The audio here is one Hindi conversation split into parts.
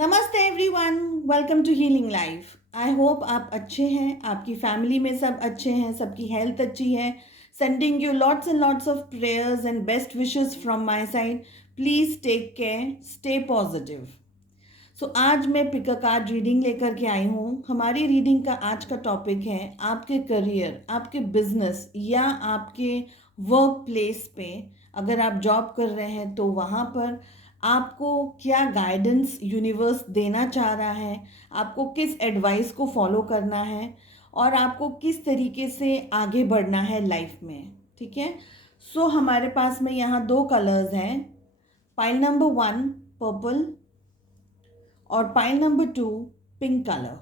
नमस्ते everyone, welcome to healing life. I hope आप अच्छे हैं, आपकी फैमिली में सब अच्छे हैं, सबकी हेल्थ अच्छी है। Sending you lots and lots of prayers and best wishes from my side. Please take care, stay positive. So आज मैं पिक अ कार्ड रीडिंग लेकर के आई हूँ। हमारी रीडिंग का आज का टॉपिक है आपके करियर, आपके बिजनेस या आपके वर्क प्लेस पे। अगर आप जॉब कर रहे हैं तो वहाँ पर आपको क्या गाइडेंस यूनिवर्स देना चाह रहा है, आपको किस एडवाइस को फॉलो करना है और आपको किस तरीके से आगे बढ़ना है लाइफ में। ठीक है। सो हमारे पास में यहाँ दो कलर्स हैं। पाइल नंबर 1 पर्पल और पाइल नंबर 2 पिंक कलर।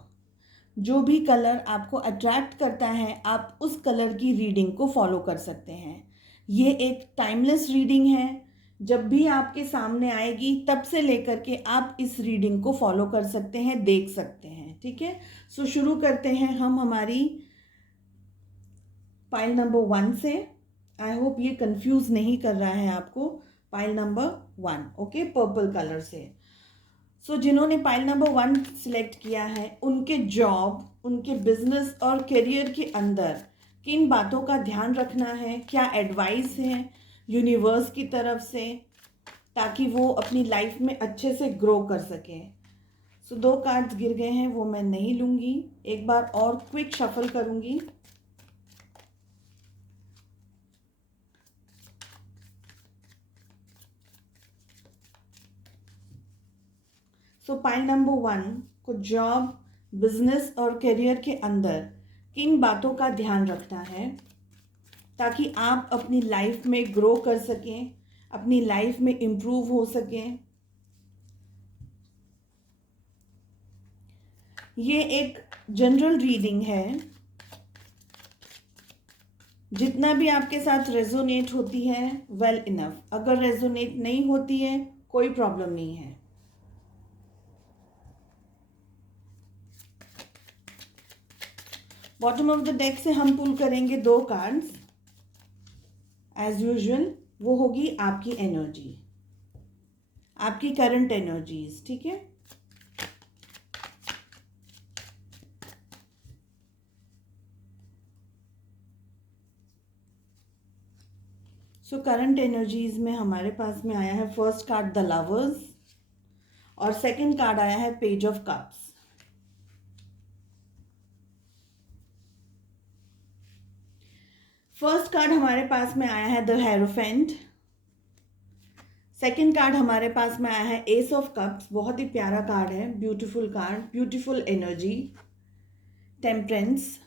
जो भी कलर आपको अट्रैक्ट करता है आप उस कलर की रीडिंग को फॉलो कर सकते हैं। ये एक टाइमलेस रीडिंग है। जब भी आपके सामने आएगी तब से लेकर के आप इस रीडिंग को फॉलो कर सकते हैं, देख सकते हैं। ठीक है। सो शुरू करते हैं हम हमारी पाइल नंबर 1 से। आई होप ये कंफ्यूज नहीं कर रहा है आपको। Pile number 1, okay, purple colour से। जिन्होंने पाइल नंबर 1 सिलेक्ट किया है, उनके जॉब, उनके बिजनेस और करियर के अंदर किन बातों का ध्यान रखना है, क्या एडवाइस है यूनिवर्स की तरफ से, ताकि वो अपनी लाइफ में अच्छे से ग्रो कर सकें। दो कार्ड्स गिर गए हैं, वो मैं नहीं लूँगी, एक बार और क्विक शफल करूँगी। पाइल नंबर 1 को जॉब, बिजनेस और करियर के अंदर किन बातों का ध्यान रखना है ताकि आप अपनी लाइफ में ग्रो कर सकें, अपनी लाइफ में इम्प्रूव हो सकें। ये एक जनरल रीडिंग है। जितना भी आपके साथ रेजोनेट होती है वेल इनफ, अगर रेजोनेट नहीं होती है कोई प्रॉब्लम नहीं है। बॉटम ऑफ द डेक से हम पुल करेंगे दो कार्ड्स एज यूजुअल। वो होगी आपकी एनर्जी, आपकी करंट एनर्जीज। ठीक है। करंट एनर्जीज में हमारे पास में आया है फर्स्ट कार्ड द लवर्स और सेकंड कार्ड आया है page of cups. First card हमारे पास में आया है द हेरोफेंट। सेकंड कार्ड हमारे पास में आया है एस ऑफ कप्स। बहुत ही प्यारा कार्ड है, beautiful card, beautiful energy. Temperance,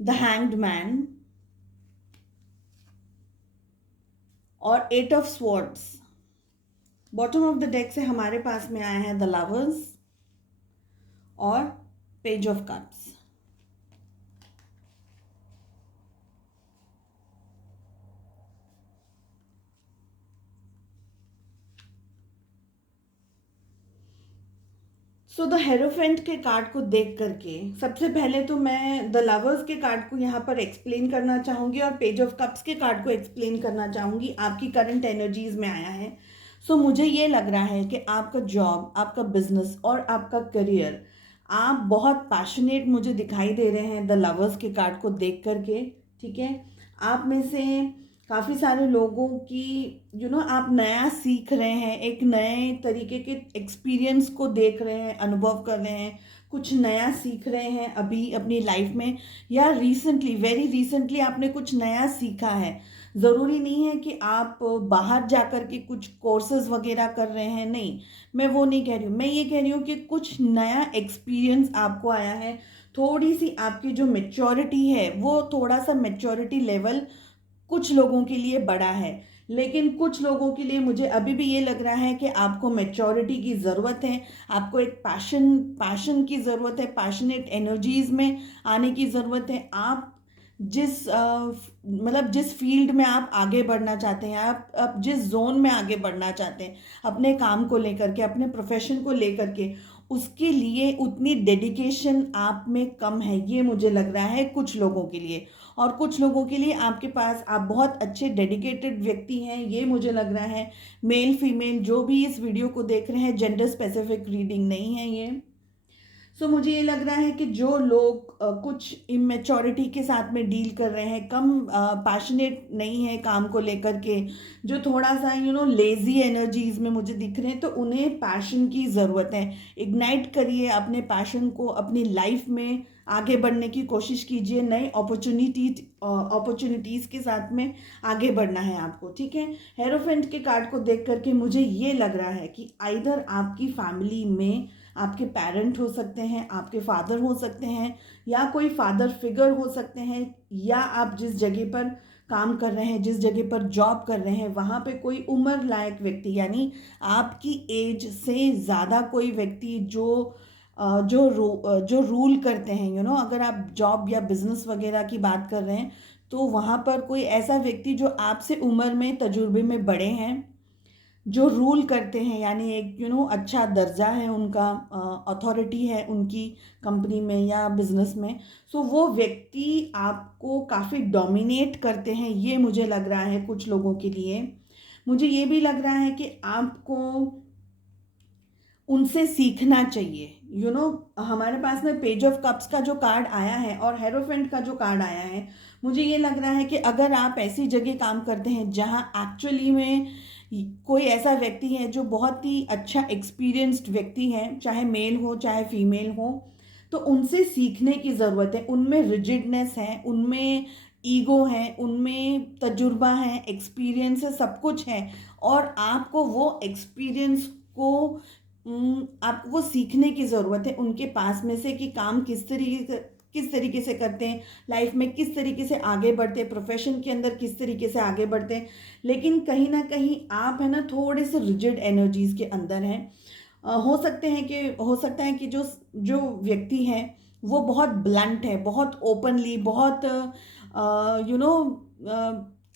the hanged man और 8 of swords. Bottom of the deck से हमारे पास में आया है द लवर्स और page of cups. The hierophant के कार्ड को देख करके सबसे पहले तो मैं द लवर्स के कार्ड को यहाँ पर एक्सप्लेन करना चाहूँगी और पेज ऑफ कप्स के कार्ड को एक्सप्लेन करना चाहूँगी। आपकी करंट एनर्जीज में आया है। मुझे ये लग रहा है कि आपका जॉब, आपका बिजनेस और आपका करियर, आप बहुत पैशनेट मुझे दिखाई दे रहे हैं द लवर्स के कार्ड को देख करके। ठीक है। आप में से काफ़ी सारे लोगों की आप नया सीख रहे हैं, एक नए तरीके के एक्सपीरियंस को देख रहे हैं, अनुभव कर रहे हैं, कुछ नया सीख रहे हैं अभी अपनी लाइफ में, या रिसेंटली, वेरी रिसेंटली आपने कुछ नया सीखा है। ज़रूरी नहीं है कि आप बाहर जा कर के कुछ कोर्सेज वगैरह कर रहे हैं, नहीं, मैं वो नहीं कह रही हूँ। मैं ये कह रही हूँ कि कुछ नया एक्सपीरियंस आपको आया है। थोड़ी सी आपकी जो मेच्योरिटी है, वो थोड़ा सा मेच्योरिटी लेवल कुछ लोगों के लिए बड़ा है, लेकिन कुछ लोगों के लिए मुझे अभी भी ये लग रहा है कि आपको मैच्योरिटी की ज़रूरत है। आपको एक पैशन की ज़रूरत है, पैशनेट एनर्जीज़ में आने की ज़रूरत है। आप मतलब जिस फील्ड में आप आगे बढ़ना चाहते हैं, आप जिस जोन में आगे बढ़ना चाहते हैं अपने काम को लेकर के, अपने प्रोफेशन को लेकर के, उसके लिए उतनी डेडिकेशन आप में कम है, ये मुझे लग रहा है कुछ लोगों के लिए। और कुछ लोगों के लिए आपके पास, आप बहुत अच्छे डेडिकेटेड व्यक्ति हैं, ये मुझे लग रहा है। मेल फीमेल जो भी इस वीडियो को देख रहे हैं, जेंडर स्पेसिफिक रीडिंग नहीं है ये। सो मुझे ये लग रहा है कि जो लोग कुछ इमेच्योरिटी के साथ में डील कर रहे हैं, कम पैशनेट नहीं है काम को लेकर के, जो थोड़ा सा लेजी एनर्जीज में मुझे दिख रहे हैं, तो उन्हें पैशन की ज़रूरत है। इग्नाइट करिए अपने पैशन को, अपनी लाइफ में आगे बढ़ने की कोशिश कीजिए, नई अपॉर्चुनिटीज़ के साथ में आगे बढ़ना है आपको, ठीक है। हेरोफेंट के कार्ड को देख करके मुझे ये लग रहा है कि आइदर आपकी फैमिली में आपके पेरेंट हो सकते हैं, आपके फादर हो सकते हैं, या कोई फादर फिगर हो सकते हैं, या आप जिस जगह पर काम कर रहे हैं, जिस जगह पर जॉब कर रहे हैं, वहाँ पे कोई उम्र लायक व्यक्ति, यानी आपकी एज से ज़्यादा कोई व्यक्ति जो रूल करते हैं, अगर आप जॉब या बिजनेस वगैरह की बात कर रहे हैं, तो वहाँ पर कोई ऐसा व्यक्ति जो आपसे उम्र में, तजुर्बे में बड़े हैं, जो रूल करते हैं, यानी एक अच्छा दर्जा है उनका, अथॉरिटी है उनकी कंपनी में या बिजनेस में। सो वो व्यक्ति आपको काफ़ी डोमिनेट करते हैं, ये मुझे लग रहा है कुछ लोगों के लिए। मुझे ये भी लग रहा है कि आपको उनसे सीखना चाहिए। हमारे पास में पेज ऑफ कप्स का जो कार्ड आया है और हेरोफेंट का जो कार्ड आया है, मुझे ये लग रहा है कि अगर आप ऐसी जगह काम करते हैं जहाँ एक्चुअली में कोई ऐसा व्यक्ति है जो बहुत ही अच्छा एक्सपीरियंस्ड व्यक्ति है, चाहे मेल हो चाहे फीमेल हो, तो उनसे सीखने की ज़रूरत है। उनमें रिजिडनेस है, उनमें ईगो है, उनमें तजुर्बा है, एक्सपीरियंस है, सब कुछ है, और आपको वो एक्सपीरियंस को आपको वो सीखने की ज़रूरत है उनके पास में से, कि काम किस तरीके से करते हैं, लाइफ में किस तरीके से आगे बढ़ते हैं, प्रोफेशन के अंदर किस तरीके से आगे बढ़ते हैं। लेकिन कहीं ना कहीं आप है ना थोड़े से रिजिड एनर्जीज के अंदर हैं। हो सकता है कि जो जो व्यक्ति है वो बहुत ब्लंट है, बहुत ओपनली, बहुत यू नो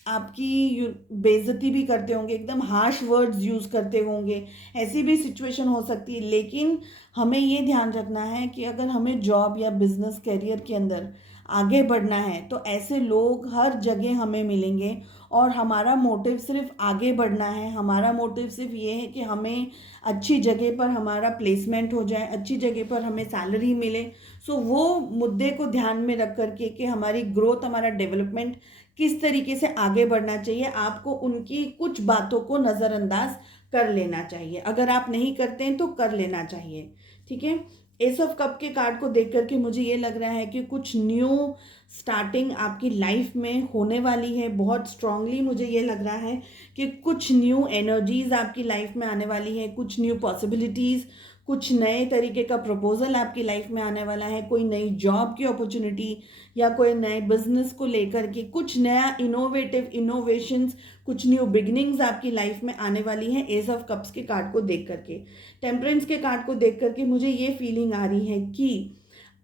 आपकी बेइज्जती भी करते होंगे, एकदम हार्श वर्ड्स यूज़ करते होंगे, ऐसी भी सिचुएशन हो सकती है। लेकिन हमें ये ध्यान रखना है कि अगर हमें जॉब या बिजनेस करियर के अंदर आगे बढ़ना है, तो ऐसे लोग हर जगह हमें मिलेंगे, और हमारा मोटिव सिर्फ आगे बढ़ना है। हमारा मोटिव सिर्फ ये है कि हमें अच्छी जगह पर हमारा प्लेसमेंट हो जाए, अच्छी जगह पर हमें सैलरी मिले। सो वो मुद्दे को ध्यान में रख करके कि हमारी ग्रोथ, हमारा डेवलपमेंट किस तरीके से आगे बढ़ना चाहिए, आपको उनकी कुछ बातों को नज़रअंदाज कर लेना चाहिए। अगर आप नहीं करते हैं तो कर लेना चाहिए, ठीक है। एस ऑफ कप के कार्ड को देख करके मुझे ये लग रहा है कि कुछ न्यू स्टार्टिंग आपकी लाइफ में होने वाली है। बहुत स्ट्रांगली मुझे ये लग रहा है कि कुछ न्यू एनर्जीज आपकी लाइफ में आने वाली है, कुछ न्यू पॉसिबिलिटीज़, कुछ नए तरीके का प्रपोजल आपकी लाइफ में आने वाला है, कोई नई जॉब की अपॉर्चुनिटी या कोई नए बिजनेस को लेकर के कुछ नया इनोवेशंस, कुछ न्यू बिगिनिंग्स आपकी लाइफ में आने वाली हैं। एज ऑफ कप्स के कार्ड को देख करके, टेम्परेंस के कार्ड को देख करके मुझे ये फीलिंग आ रही है कि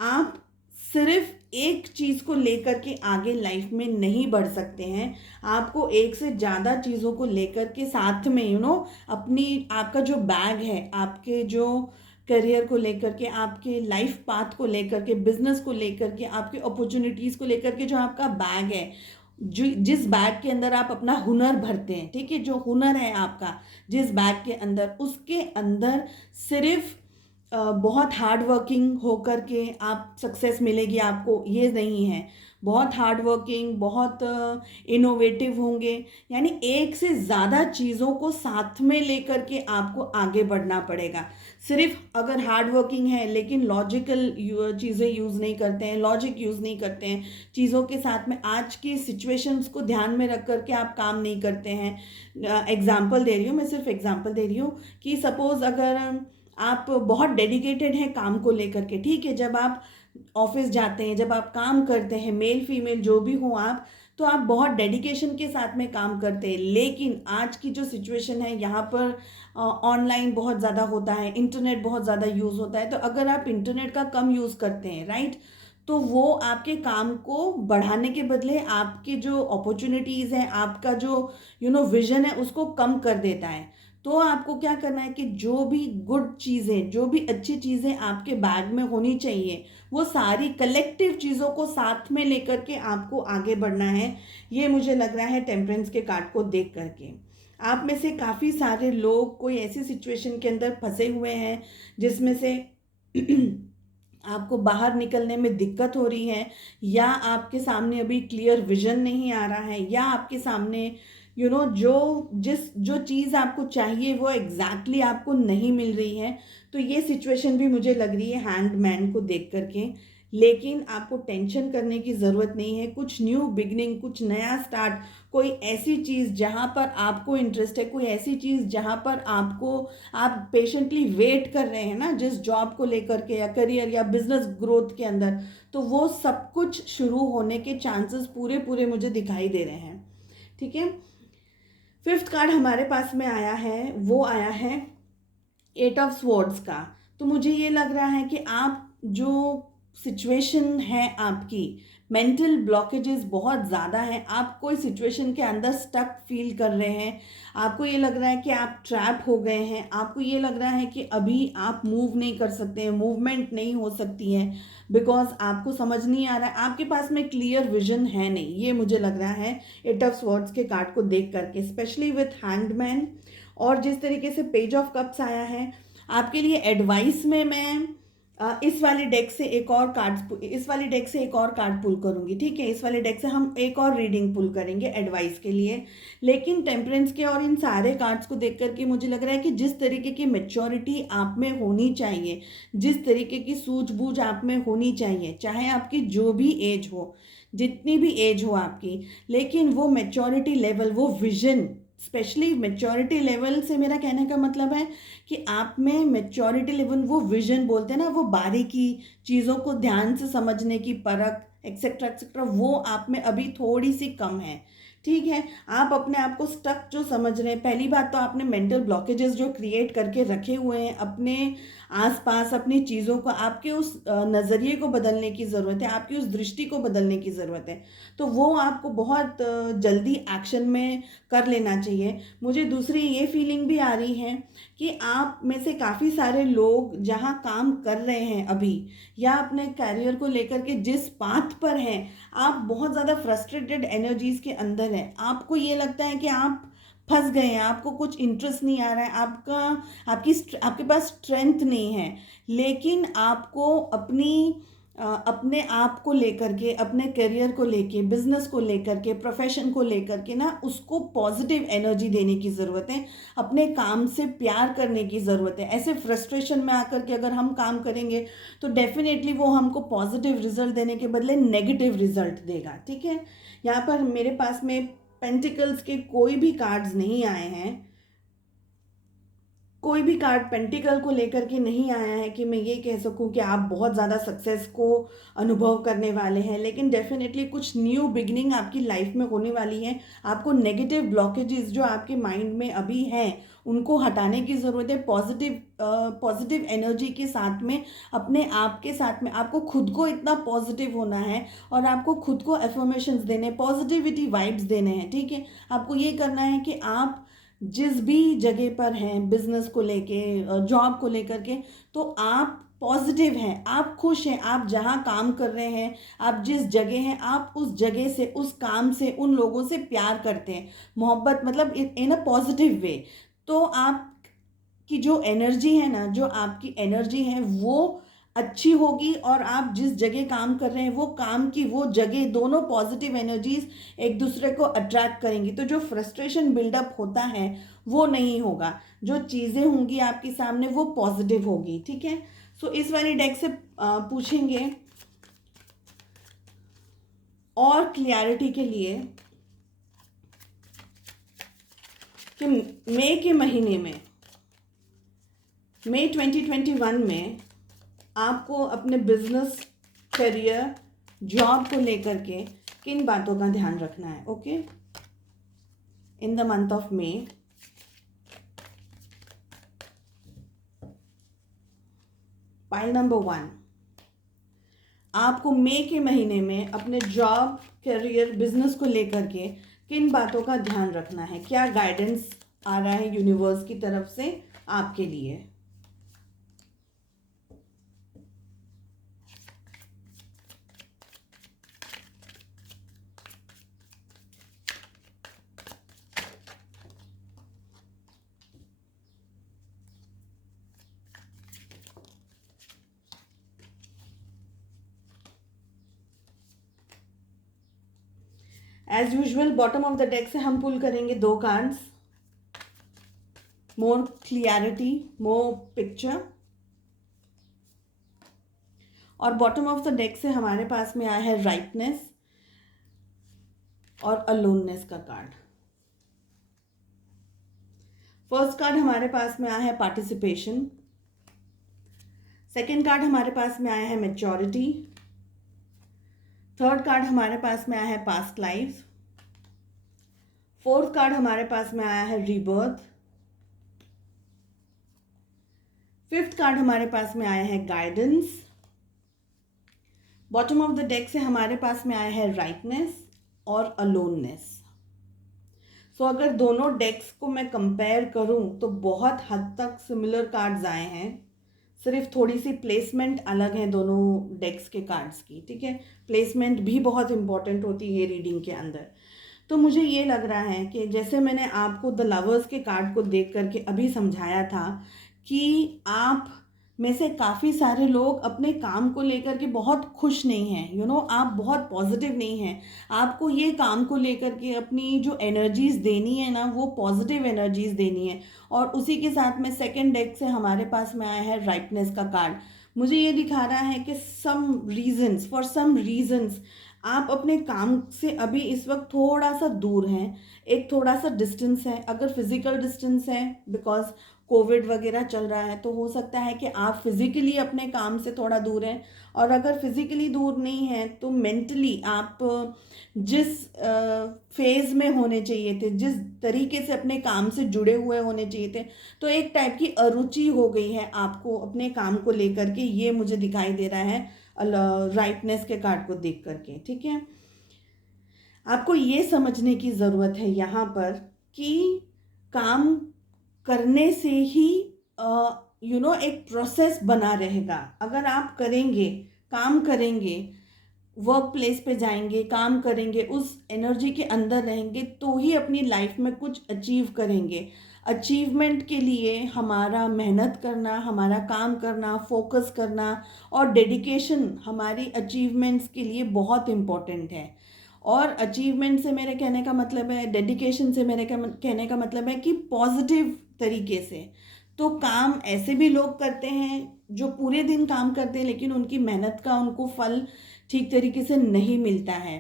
आप सिर्फ एक चीज़ को लेकर के आगे लाइफ में नहीं बढ़ सकते हैं। आपको एक से ज़्यादा चीज़ों को लेकर के साथ में अपनी, आपका जो बैग है, आपके जो करियर को लेकर के, आपके लाइफ पाथ को लेकर के, बिजनेस को लेकर के, आपके अपॉर्चुनिटीज़ को लेकर के, जो आपका बैग है, जो जिस बैग के अंदर आप अपना हुनर भरते हैं, ठीक है, जो हुनर है आपका जिस बैग के अंदर, उसके अंदर सिर्फ बहुत हार्ड वर्किंग होकर के आप सक्सेस मिलेगी आपको, ये नहीं है। बहुत हार्ड वर्किंग, बहुत इनोवेटिव होंगे, यानी एक से ज़्यादा चीज़ों को साथ में लेकर के आपको आगे बढ़ना पड़ेगा। सिर्फ अगर हार्ड वर्किंग है लेकिन लॉजिकल चीज़ें यूज़ नहीं करते हैं, लॉजिक यूज़ नहीं करते हैं चीज़ों के साथ में, आज की सिचुएशंस को ध्यान में रख करके आप काम नहीं करते हैं। एग्जाम्पल दे रही हूँ मैं, सिर्फ एग्जाम्पल दे रही हूँ कि सपोज़ अगर आप बहुत डेडिकेटेड हैं काम को लेकर के, ठीक है, जब आप ऑफिस जाते हैं, जब आप काम करते हैं, मेल फीमेल जो भी हो आप, तो आप बहुत डेडिकेशन के साथ में काम करते हैं। लेकिन आज की जो सिचुएशन है यहाँ पर ऑनलाइन बहुत ज़्यादा होता है, इंटरनेट बहुत ज़्यादा यूज़ होता है, तो अगर आप इंटरनेट का कम यूज़ करते हैं, राइट, तो वो आपके काम को बढ़ाने के बदले आपके जो अपॉर्चुनिटीज़ हैं, आपका जो विजन है, उसको कम कर देता है। तो आपको क्या करना है कि जो भी गुड चीज़ें, जो भी अच्छी चीज़ें आपके बैग में होनी चाहिए, वो सारी कलेक्टिव चीज़ों को साथ में लेकर के आपको आगे बढ़ना है। ये मुझे लग रहा है टेम्परेंस के कार्ड को देख करके। आप में से काफ़ी सारे लोग कोई ऐसी सिचुएशन के अंदर फंसे हुए हैं जिसमें से आपको बाहर निकलने में दिक्कत हो रही है, या आपके सामने अभी क्लियर विजन नहीं आ रहा है, या आपके सामने जो चीज़ आपको चाहिए वो एग्जैक्टली आपको नहीं मिल रही है। तो ये सिचुएशन भी मुझे लग रही है हैंडमैन को देख करके। लेकिन आपको टेंशन करने की ज़रूरत नहीं है। कुछ न्यू बिगनिंग, कुछ नया स्टार्ट, कोई ऐसी चीज़ जहाँ पर आपको इंटरेस्ट है, कोई ऐसी चीज़ जहाँ पर आप पेशेंटली वेट कर रहे हैं ना, जिस जॉब को लेकर के या करियर या बिजनेस ग्रोथ के अंदर, तो वो सब कुछ शुरू होने के चांसेस पूरे पूरे मुझे दिखाई दे रहे हैं। ठीक है, फिफ्थ कार्ड हमारे पास में आया है, वो आया है 8 ऑफ स्वॉर्ड्स का। तो मुझे ये लग रहा है कि आप जो सिचुएशन है, आपकी मेंटल ब्लॉकेजेस बहुत ज़्यादा हैं, आप कोई सिचुएशन के अंदर स्टक फील कर रहे हैं, आपको ये लग रहा है कि आप ट्रैप हो गए हैं, आपको ये लग रहा है कि अभी आप मूव नहीं कर सकते हैं, मूवमेंट नहीं हो सकती है, बिकॉज आपको समझ नहीं आ रहा है, आपके पास में क्लियर विजन है नहीं। ये मुझे लग रहा है 8 ऑफ स्वॉर्ड्स के कार्ड को देख करके, स्पेशली विथ हैंडमैन। और जिस तरीके से पेज ऑफ कप्स आया है, आपके लिए एडवाइस में मैं इस वाली डेक से एक और कार्ड पुल करूंगी। ठीक है, इस वाले डेक से हम एक और रीडिंग पुल करेंगे एडवाइस के लिए। लेकिन टेम्परेंस के और इन सारे कार्ड्स को देख करके मुझे लग रहा है कि जिस तरीके की मेच्योरिटी आप में होनी चाहिए, जिस तरीके की सूझबूझ आप में होनी चाहिए, चाहे आपकी जो भी एज हो, जितनी भी एज हो आपकी, लेकिन वो मेच्योरिटी लेवल, वो विजन, स्पेशली मेच्योरिटी लेवल से मेरा कहने का मतलब है कि आप में मेच्योरिटी लेवल, वो विजन बोलते हैं ना, वो बारीकी, चीज़ों को ध्यान से समझने की परख, एक्सेट्रा एक्सेट्रा, वो आप में अभी थोड़ी सी कम है। ठीक है, आप अपने आप को स्टक जो समझ रहे हैं, पहली बात तो आपने मेंटल ब्लॉकेजेस जो क्रिएट करके रखे हुए हैं अपने आसपास, अपनी चीज़ों को, आपके उस नज़रिए को बदलने की ज़रूरत है, आपकी उस दृष्टि को बदलने की ज़रूरत है। तो वो आपको बहुत जल्दी एक्शन में कर लेना चाहिए। मुझे दूसरी ये फीलिंग भी आ रही है कि आप में से काफ़ी सारे लोग जहाँ काम कर रहे हैं अभी, या अपने कैरियर को लेकर के जिस पाथ पर हैं, आप बहुत ज़्यादा फ्रस्ट्रेटेड एनर्जीज़ के अंदर हैं। आपको ये लगता है कि आप फंस गए हैं, आपको कुछ इंटरेस्ट नहीं आ रहा है, आपके पास स्ट्रेंथ नहीं है। लेकिन आपको अपने आप को लेकर के, अपने करियर को लेके, बिजनेस को लेकर के, प्रोफेशन को लेकर के ना, उसको पॉजिटिव एनर्जी देने की ज़रूरत है, अपने काम से प्यार करने की ज़रूरत है। ऐसे फ्रस्ट्रेशन में आकर के अगर हम काम करेंगे तो डेफिनेटली वो हमको पॉजिटिव रिजल्ट देने के बदले नेगेटिव रिजल्ट देगा। ठीक है, यहाँ पर मेरे पास में पेंटिकल्स के कोई भी कार्ड्स नहीं आए हैं, कोई भी कार्ड पेंटिकल को लेकर के नहीं आया है कि मैं ये कह सकूं कि आप बहुत ज़्यादा सक्सेस को अनुभव करने वाले हैं। लेकिन डेफिनेटली कुछ न्यू बिगनिंग आपकी लाइफ में होने वाली है। आपको नेगेटिव ब्लॉकेजेस जो आपके माइंड में अभी हैं, उनको हटाने की ज़रूरत है। पॉजिटिव एनर्जी के साथ में, अपने आप के साथ में, आपको खुद को इतना पॉजिटिव होना है और आपको खुद को एफर्मेशंस देने, पॉजिटिविटी वाइब्स देने हैं। ठीक है, आपको ये करना है कि आप जिस भी जगह पर हैं, बिजनेस को लेके, जॉब को लेकर के, तो आप पॉजिटिव हैं, आप खुश हैं, आप जहाँ काम कर रहे हैं, आप जिस जगह हैं, आप उस जगह से, उस काम से, उन लोगों से प्यार करते हैं, मोहब्बत, मतलब इन अ पॉजिटिव वे। तो आप की जो एनर्जी है ना, जो आपकी एनर्जी है वो अच्छी होगी, और आप जिस जगह काम कर रहे हैं, वो काम की वो जगह, दोनों पॉजिटिव एनर्जीज एक दूसरे को अट्रैक्ट करेंगी। तो जो फ्रस्ट्रेशन बिल्डअप होता है वो नहीं होगा, जो चीज़ें होंगी आपके सामने वो पॉजिटिव होगी। ठीक है, सो इस वाली डेक से पूछेंगे और क्लियरिटी के लिए कि मई 2021 में आपको अपने बिजनेस, करियर, जॉब को लेकर के किन बातों का ध्यान रखना है। Okay, in the month of May. Pile number 1, आपको मई के महीने में अपने जॉब, करियर, बिजनेस को लेकर के किन बातों का ध्यान रखना है, क्या गाइडेंस आ रहा है यूनिवर्स की तरफ से आपके लिए। As usual bottom of the deck से हम पुल करेंगे 2 cards, more clarity, more picture. और बॉटम ऑफ द डेक से हमारे पास में आया है राइटनेस और अलोननेस का कार्ड। फर्स्ट कार्ड हमारे पास में आया है पार्टिसिपेशन, सेकेंड कार्ड हमारे पास में आया है मैच्योरिटी, थर्ड कार्ड हमारे पास में आया है पास्ट लाइफ, फोर्थ कार्ड हमारे पास में आया है रीबर्थ, फिफ्थ कार्ड हमारे पास में आया है guidance. Bottom of the deck से हमारे पास में आया है राइटनेस और अलोननेस। सो अगर दोनों डेक्स को मैं कंपेयर करूं तो बहुत हद तक सिमिलर कार्ड्स आए हैं, सिर्फ थोड़ी सी प्लेसमेंट अलग है दोनों डेक्स के कार्ड्स की, ठीक है। प्लेसमेंट भी बहुत इंपॉर्टेंट होती है रीडिंग के अंदर। तो मुझे ये लग रहा है कि जैसे मैंने आपको द लवर्स के कार्ड को देख करके अभी समझाया था कि आप में से काफ़ी सारे लोग अपने काम को लेकर के बहुत खुश नहीं हैं, आप बहुत पॉजिटिव नहीं हैं। आपको ये काम को लेकर के अपनी जो एनर्जीज़ देनी है ना, वो पॉजिटिव एनर्जीज़ देनी है। और उसी के साथ में सेकंड डेक से हमारे पास में आया है राइटनेस का कार्ड। मुझे ये दिखा रहा है कि फॉर सम रीजंस आप अपने काम से अभी इस वक्त थोड़ा सा दूर हैं, एक थोड़ा सा डिस्टेंस है। अगर फिजिकल डिस्टेंस है बिकॉज कोविड वगैरह चल रहा है तो हो सकता है कि आप फिज़िकली अपने काम से थोड़ा दूर हैं, और अगर फिज़िकली दूर नहीं हैं तो मेंटली आप जिस फेज़ में होने चाहिए थे, जिस तरीके से अपने काम से जुड़े हुए होने चाहिए थे, तो एक टाइप की अरुचि हो गई है आपको अपने काम को लेकर के। ये मुझे दिखाई दे रहा है राइटनेस के कार्ड को देख करके, ठीक है। आपको ये समझने की ज़रूरत है यहाँ पर कि काम करने से ही एक प्रोसेस बना रहेगा। अगर आप करेंगे, काम करेंगे, वर्क प्लेस पे जाएंगे, काम करेंगे, उस एनर्जी के अंदर रहेंगे तो ही अपनी लाइफ में कुछ अचीव करेंगे। अचीवमेंट के लिए हमारा मेहनत करना, हमारा काम करना, फोकस करना और डेडिकेशन हमारी अचीवमेंट्स के लिए बहुत इम्पोर्टेंट है। और अचीवमेंट से मेरे कहने का मतलब है, डेडिकेशन से मेरे कहने का मतलब है कि पॉजिटिव तरीके से। तो काम ऐसे भी लोग करते हैं जो पूरे दिन काम करते हैं लेकिन उनकी मेहनत का उनको फल ठीक तरीके से नहीं मिलता है।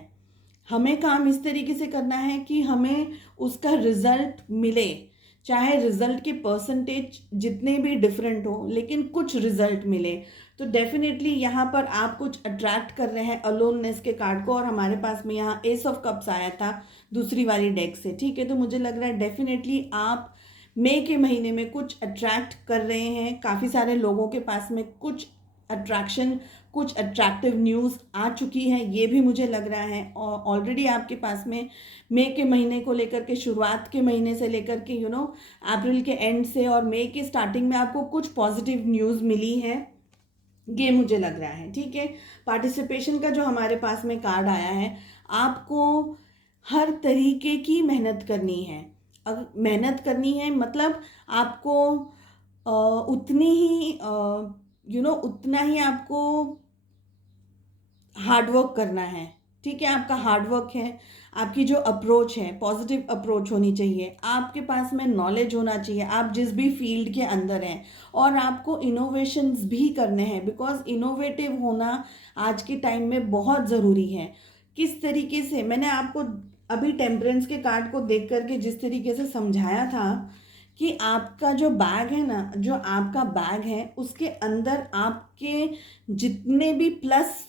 हमें काम इस तरीके से करना है कि हमें उसका रिजल्ट मिले, चाहे रिजल्ट के परसेंटेज जितने भी डिफरेंट हो, लेकिन कुछ रिजल्ट मिले। तो डेफिनेटली यहाँ पर आप कुछ अट्रैक्ट कर रहे हैं अलोननेस के कार्ड को, और हमारे पास में यहाँ एस ऑफ कप्स आया था दूसरी वाली डेक से, ठीक है। तो मुझे लग रहा है डेफिनेटली आप मई के महीने में कुछ अट्रैक्ट कर रहे हैं। काफ़ी सारे लोगों के पास में कुछ अट्रैक्शन, कुछ अट्रैक्टिव न्यूज़ आ चुकी है, ये भी मुझे लग रहा है। और ऑलरेडी आपके पास में मई के महीने को लेकर के, शुरुआत के महीने से लेकर के अप्रैल के एंड से और मई के स्टार्टिंग में आपको कुछ पॉजिटिव न्यूज़ मिली है, ये मुझे लग रहा है, ठीक है। पार्टिसिपेशन का जो हमारे पास में कार्ड आया है, आपको हर तरीके की मेहनत करनी है। अगर मेहनत करनी है मतलब आपको उतनी ही उतना ही आपको हार्डवर्क करना है, ठीक है। आपका हार्डवर्क है, आपकी जो अप्रोच है पॉजिटिव अप्रोच होनी चाहिए, आपके पास में नॉलेज होना चाहिए, आप जिस भी फील्ड के अंदर हैं, और आपको इनोवेशंस भी करने हैं बिकॉज इनोवेटिव होना आज के टाइम में बहुत ज़रूरी है। किस तरीके से मैंने आपको अभी टेम्परेंस के कार्ड को देख करके जिस तरीके से समझाया था कि आपका जो बैग है ना, जो आपका बैग है उसके अंदर आपके जितने भी प्लस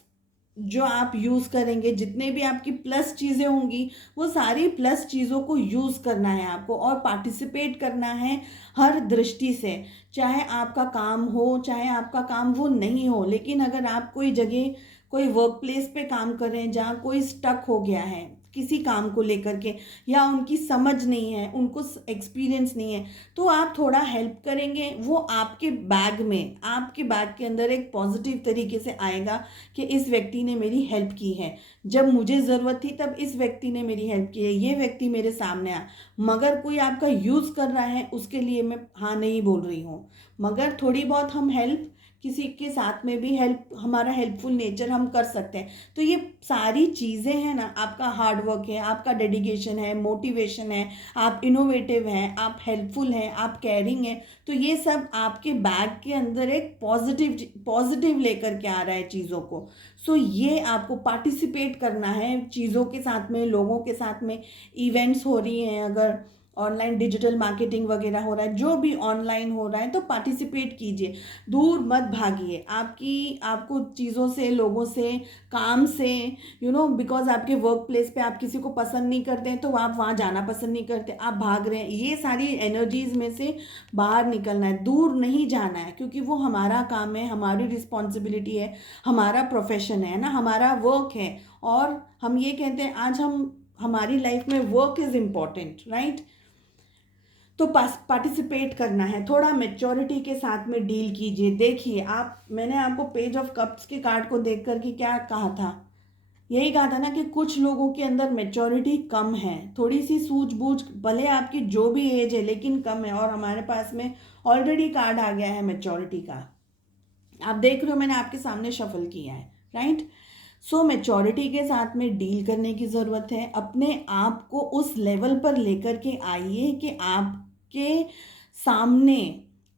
जो आप यूज़ करेंगे, जितने भी आपकी प्लस चीज़ें होंगी, वो सारी प्लस चीज़ों को यूज़ करना है आपको और पार्टिसिपेट करना है हर दृष्टि से। चाहे आपका काम हो, चाहे आपका काम वो नहीं हो, लेकिन अगर आप कोई जगह कोई वर्क प्लेस पे काम कर रहे हैं जहाँ कोई स्टक हो गया है किसी काम को लेकर के, या उनकी समझ नहीं है, उनको एक्सपीरियंस नहीं है, तो आप थोड़ा हेल्प करेंगे, वो आपके बैग के अंदर एक पॉजिटिव तरीके से आएगा कि इस व्यक्ति ने मेरी हेल्प की है, जब मुझे ज़रूरत थी तब इस व्यक्ति ने मेरी हेल्प की है, ये व्यक्ति मेरे सामने आ। मगर कोई आपका यूज़ कर रहा है उसके लिए मैं हाँ नहीं बोल रही हूँ, मगर थोड़ी बहुत हम हेल्प किसी के साथ में भी हेल्प, हमारा हेल्पफुल नेचर हम कर सकते हैं। तो ये सारी चीज़ें हैं ना, आपका हार्ड वर्क है, आपका डेडिकेशन है, मोटिवेशन है, आप इनोवेटिव हैं, आप हेल्पफुल हैं, आप केयरिंग हैं, तो ये सब आपके बैग के अंदर एक पॉजिटिव लेकर के आ रहा है चीज़ों को। सो ये आपको पार्टिसिपेट करना है चीज़ों के साथ में, लोगों के साथ में, इवेंट्स हो रही हैं, अगर ऑनलाइन डिजिटल मार्केटिंग वगैरह हो रहा है, जो भी ऑनलाइन हो रहा है, तो पार्टिसिपेट कीजिए, दूर मत भागिए आपको चीज़ों से, लोगों से, काम से, बिकॉज आपके वर्क प्लेस पे आप किसी को पसंद नहीं करते हैं तो आप वहाँ जाना पसंद नहीं करते, आप भाग रहे हैं, ये सारी एनर्जीज में से बाहर निकलना है, दूर नहीं जाना है, क्योंकि वो हमारा काम है, हमारी रिस्पॉन्सिबिलिटी है, हमारा प्रोफेशन है ना, हमारा वर्क है। और हम ये कहते हैं आज हमारी लाइफ में वर्क इज़ इम्पॉर्टेंट, राइट? तो पार्टिसिपेट करना है, थोड़ा मेच्योरिटी के साथ में डील कीजिए। देखिए मैंने आपको पेज ऑफ कप्स के कार्ड को देख करके क्या कहा था, यही कहा था ना कि कुछ लोगों के अंदर मेच्योरिटी कम है, थोड़ी सी सूझबूझ, भले आपकी जो भी एज है लेकिन कम है, और हमारे पास में ऑलरेडी कार्ड आ गया है मेच्योरिटी का, आप देख रहे हो मैंने आपके सामने शफल किया है, राइट? सो मेच्योरिटी के साथ में डील करने की ज़रूरत है, अपने आप को उस लेवल पर लेकर के आइए कि आपके सामने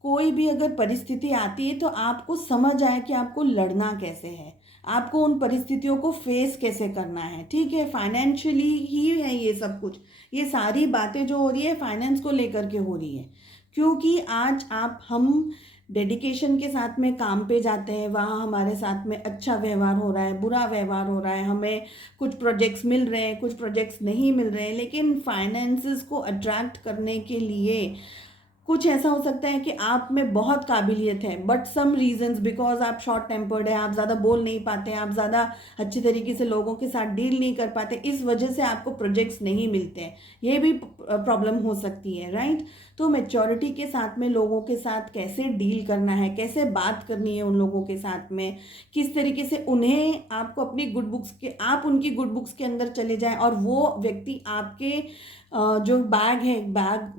कोई भी अगर परिस्थिति आती है तो आपको समझ आए कि आपको लड़ना कैसे है, आपको उन परिस्थितियों को फेस कैसे करना है। ठीक है, फाइनेंशियली ही है ये सब कुछ, ये सारी बातें जो हो रही है फाइनेंस को लेकर के हो रही है, क्योंकि आज हम डेडिकेशन के साथ में काम पे जाते हैं, वहाँ हमारे साथ में अच्छा व्यवहार हो रहा है, बुरा व्यवहार हो रहा है, हमें कुछ प्रोजेक्ट्स मिल रहे हैं, कुछ प्रोजेक्ट्स नहीं मिल रहे हैं, लेकिन फाइनेंसेस को अट्रैक्ट करने के लिए कुछ ऐसा हो सकता है कि आप में बहुत काबिलियत है, बट सम रीजंस, बिकॉज आप शॉर्ट टेम्पर्ड है, आप ज़्यादा बोल नहीं पाते, आप ज़्यादा अच्छी तरीके से लोगों के साथ डील नहीं कर पाते, इस वजह से आपको प्रोजेक्ट्स नहीं मिलते हैं, ये भी प्रॉब्लम हो सकती है, राइट? तो मैच्योरिटी के साथ में लोगों के साथ कैसे डील करना है, कैसे बात करनी है उन लोगों के साथ में, किस तरीके से उन्हें आपको अपनी गुड बुक्स के, आप उनकी गुड बुक्स के अंदर चले जाएं और वो व्यक्ति आपके जो बैग है,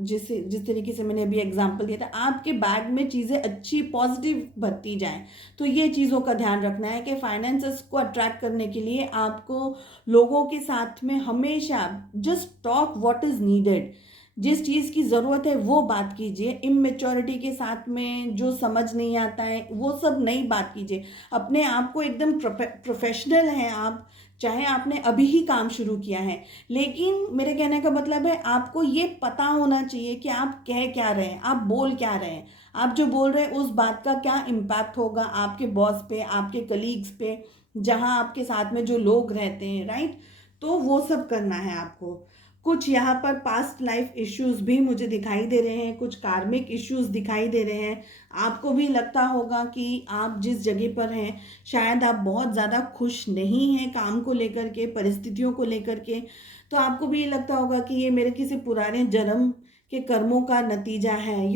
जिस तरीके से मैंने अभी एग्जांपल दिया था, आपके बैग में चीज़ें अच्छी पॉजिटिव भरती जाएं। तो ये चीज़ों का ध्यान रखना है कि फाइनेंसेस को अट्रैक्ट करने के लिए आपको लोगों के साथ में हमेशा just talk what is needed, जिस चीज़ की ज़रूरत है वो बात कीजिए। इमेच्योरिटी के साथ में जो समझ नहीं आता है वो सब नहीं बात कीजिए। अपने आप को एकदम प्रोफेशनल हैं आप, चाहे आपने अभी ही काम शुरू किया है, लेकिन मेरे कहने का मतलब है आपको ये पता होना चाहिए कि आप कह क्या रहे हैं, आप बोल क्या रहे हैं, आप जो बोल रहे हैं उस बात का क्या इम्पैक्ट होगा आपके बॉस पे, आपके कलीग्स पे, जहाँ आपके साथ में जो लोग रहते हैं, राइट? तो वो सब करना है आपको। कुछ यहाँ पर पास्ट लाइफ इश्यूज भी मुझे दिखाई दे रहे हैं, कुछ कार्मिक इश्यूज दिखाई दे रहे हैं। आपको भी लगता होगा कि आप जिस जगह पर हैं शायद आप बहुत ज़्यादा खुश नहीं हैं काम को लेकर के, परिस्थितियों को लेकर के, तो आपको भी ये लगता होगा कि ये मेरे किसी पुराने जन्म के कर्मों का नतीजा है,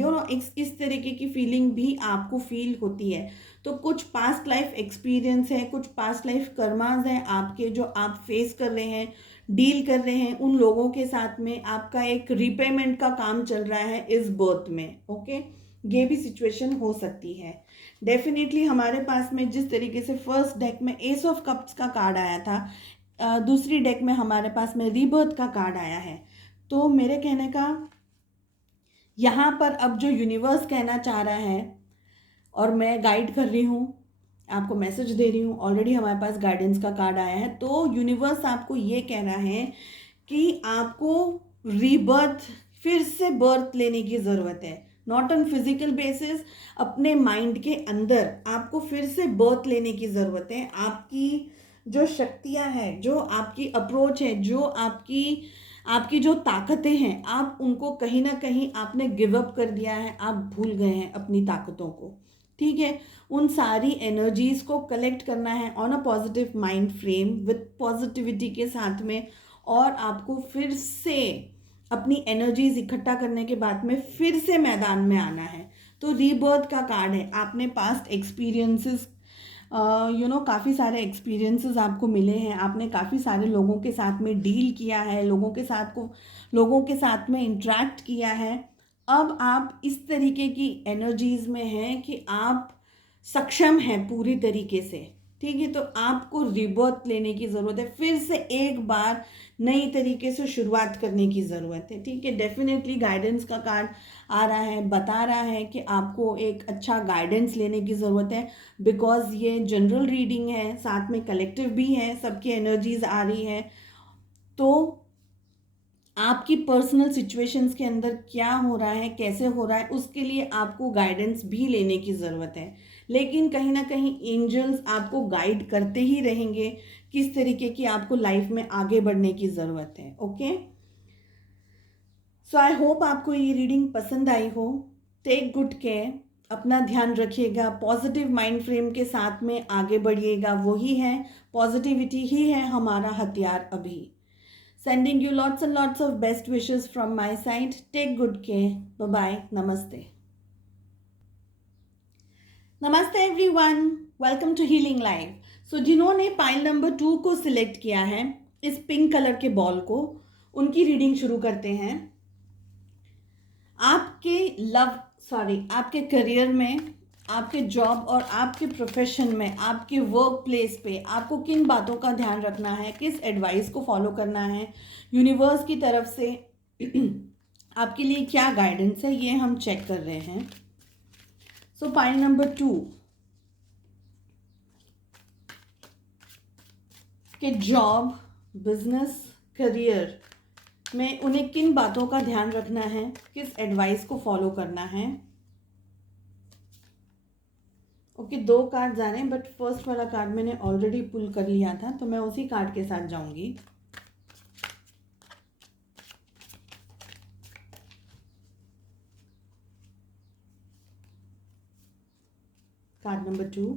इस तरीके की फीलिंग भी आपको फील होती है। तो कुछ पास्ट लाइफ एक्सपीरियंस है, कुछ पास्ट लाइफ कर्मास हैं आपके, जो आप फेस कर रहे हैं, डील कर रहे हैं, उन लोगों के साथ में आपका एक रिपेमेंट का काम चल रहा है इस बर्थ में। ओके, ये भी सिचुएशन हो सकती है। डेफिनेटली हमारे पास में जिस तरीके से फर्स्ट डेक में एस ऑफ कप्स का कार्ड आया था, दूसरी डेक में हमारे पास में रीबर्थ का कार्ड आया है। तो मेरे कहने का यहाँ पर अब जो यूनिवर्स कहना चाह रहा है और मैं गाइड कर रही हूँ, आपको मैसेज दे रही हूँ, ऑलरेडी हमारे पास गाइडेंस का कार्ड आया है, तो यूनिवर्स आपको ये कह रहा है कि आपको रीबर्थ, फिर से बर्थ लेने की ज़रूरत है, नॉट ऑन फिजिकल बेसिस, अपने माइंड के अंदर आपको फिर से बर्थ लेने की ज़रूरत है। आपकी जो शक्तियाँ हैं, जो आपकी अप्रोच है, जो आपकी जो ताकतें हैं, आप उनको कहीं ना कहीं आपने गिव अप कर दिया है, आप भूल गए हैं अपनी ताकतों को। ठीक है। उन सारी एनर्जीज़ को कलेक्ट करना है on a positive mind frame with positivity के साथ में, और आपको फिर से अपनी एनर्जीज इकट्ठा करने के बाद में फिर से मैदान में आना है। तो रीबर्थ का कार्ड है। आपने पास्ट एक्सपीरियंसेस, काफ़ी सारे एक्सपीरियंसेस आपको मिले हैं, आपने काफ़ी सारे लोगों के साथ में डील किया है, लोगों के साथ में इंटरेक्ट किया है। अब आप इस तरीके की एनर्जीज में हैं कि आप सक्षम हैं पूरी तरीके से, ठीक है। तो आपको रिबर्थ लेने की ज़रूरत है, फिर से एक बार नई तरीके से शुरुआत करने की ज़रूरत है, ठीक है। डेफिनेटली गाइडेंस का कार्ड आ रहा है, बता रहा है कि आपको एक अच्छा गाइडेंस लेने की ज़रूरत है, बिकॉज ये जनरल रीडिंग है, साथ में कलेक्टिव भी है, सबकी एनर्जीज आ रही है। तो आपकी पर्सनल सिचुएशंस के अंदर क्या हो रहा है, कैसे हो रहा है, उसके लिए आपको गाइडेंस भी लेने की ज़रूरत है। लेकिन कहीं ना कहीं एंजल्स आपको गाइड करते ही रहेंगे किस तरीके की आपको लाइफ में आगे बढ़ने की ज़रूरत है। ओके, सो आई होप आपको ये रीडिंग पसंद आई हो। टेक गुड केयर, अपना ध्यान रखिएगा, पॉजिटिव माइंड फ्रेम के साथ में आगे बढ़िएगा। वही है, पॉजिटिविटी ही है हमारा हथियार अभी। Sending you lots and lots of best wishes from my side. Take good care. Bye bye. Namaste. Namaste everyone. Welcome to Healing Life. So जिन्होंने पाइल नंबर 2 को सिलेक्ट किया है, इस पिंक कलर के बॉल को, उनकी रीडिंग शुरू करते हैं। आपके करियर में, आपके जॉब और आपके प्रोफेशन में, आपके वर्क प्लेस पे आपको किन बातों का ध्यान रखना है, किस एडवाइस को फॉलो करना है, यूनिवर्स की तरफ से आपके लिए क्या गाइडेंस है, ये हम चेक कर रहे हैं। सो पाइल नंबर 2 के जॉब, बिजनेस, करियर में उन्हें किन बातों का ध्यान रखना है, किस एडवाइस को फॉलो करना है। ओके, 2 कार्ड आ रहे हैं, बट फर्स्ट वाला कार्ड मैंने ऑलरेडी पुल कर लिया था, तो मैं उसी कार्ड के साथ जाऊंगी। Card number 2,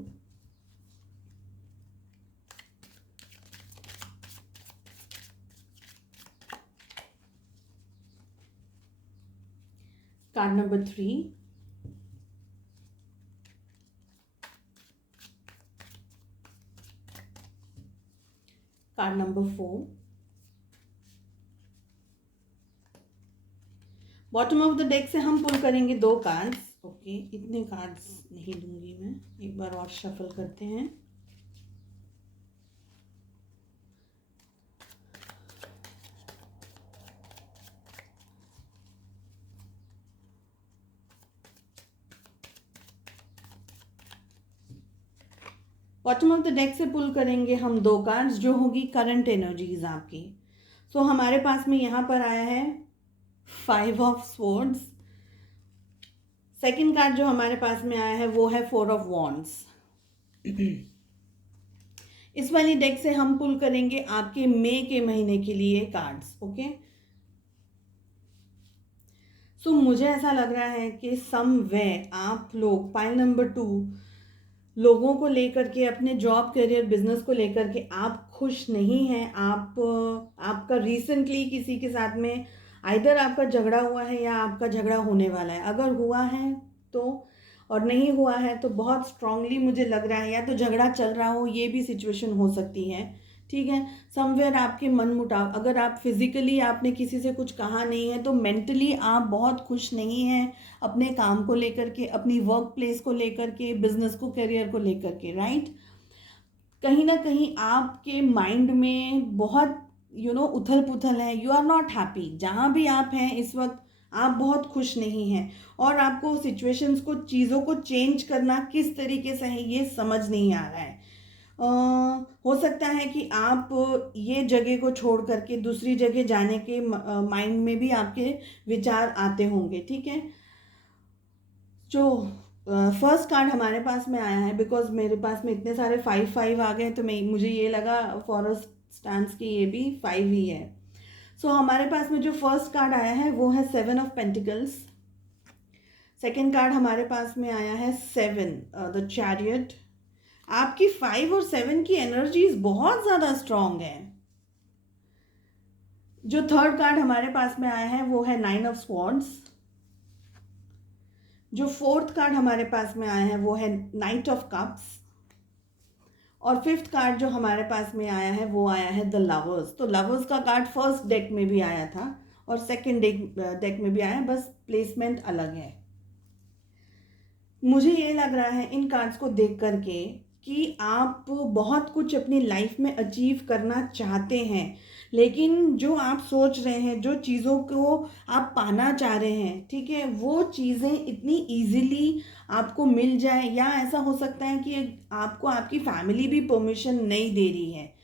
card number 3, card number 4, bottom of the deck से हम पुल करेंगे 2 कार्ड्स। ओके, इतने कार्ड्स नहीं दूंगी मैं, एक बार और शफल करते हैं। बॉटम ऑफ द डेक से पुल करेंगे हम 2 कार्ड्स, जो होगी करंट एनर्जीज आपकी। सो हमारे पास में यहाँ पर आया है 5 ऑफ स्वॉर्ड्स। सेकंड कार्ड जो हमारे पास में आया है वो है 4 ऑफ वॉन्ड्स। इस वाली डेक से हम पुल करेंगे आपके मई के महीने के लिए कार्ड्स। ओके, सो मुझे ऐसा लग रहा है कि समवेयर आप लोग पाइल नंबर 2 लोगों को लेकर के, अपने जॉब, करियर, बिजनेस को लेकर के आप खुश नहीं हैं। आपका रिसेंटली किसी के साथ में आइदर आपका झगड़ा हुआ है या आपका झगड़ा होने वाला है। अगर हुआ है तो, और नहीं हुआ है तो बहुत स्ट्रांगली मुझे लग रहा है या तो झगड़ा चल रहा हो, ये भी सिचुएशन हो सकती है, ठीक है। समवेयर आपके मन मुटाव, अगर आप फिजिकली आपने किसी से कुछ कहा नहीं है तो मेंटली आप बहुत खुश नहीं हैं अपने काम को लेकर के, अपनी वर्क प्लेस को लेकर के, बिजनेस को, करियर को लेकर के, राइट। कहीं ना कहीं आपके माइंड में बहुत उथल पुथल है। यू आर नॉट हैप्पी, जहाँ भी आप हैं इस वक्त आप बहुत खुश नहीं हैं, और आपको सिचुएशंस को, चीज़ों को चेंज करना किस तरीके से है ये समझ नहीं आ रहा है। हो सकता है कि आप ये जगह को छोड़ करके दूसरी जगह जाने के माइंड में भी आपके विचार आते होंगे, ठीक है। जो फर्स्ट कार्ड हमारे पास में आया है, बिकॉज मेरे पास में इतने सारे 5 आ गए तो मुझे ये लगा फॉर स्टांस की ये भी 5 ही है। सो हमारे पास में जो फर्स्ट कार्ड आया है वो है 7 ऑफ पेंटिकल्स। सेकंड कार्ड हमारे पास में आया है 7, द चैरियट। आपकी 5 और 7 की एनर्जीज बहुत ज़्यादा स्ट्रांग है। जो थर्ड कार्ड हमारे पास में आया है वो है 9 ऑफ स्वॉर्ड्स। जो फोर्थ कार्ड हमारे पास में आया है वो है नाइट ऑफ कप्स। और फिफ्थ कार्ड जो हमारे पास में आया है वो आया है द लवर्स। तो लवर्स का कार्ड फर्स्ट डेक में भी आया था और सेकंड डेक में भी आया, बस प्लेसमेंट अलग है। मुझे ये लग रहा है इन कार्ड्स को देख करके कि आप बहुत कुछ अपनी लाइफ में अचीव करना चाहते हैं, लेकिन जो आप सोच रहे हैं, जो चीज़ों को आप पाना चाह रहे हैं, ठीक है, वो चीज़ें इतनी इजीली आपको मिल जाए, या ऐसा हो सकता है कि आपको आपकी फैमिली भी परमिशन नहीं दे रही है।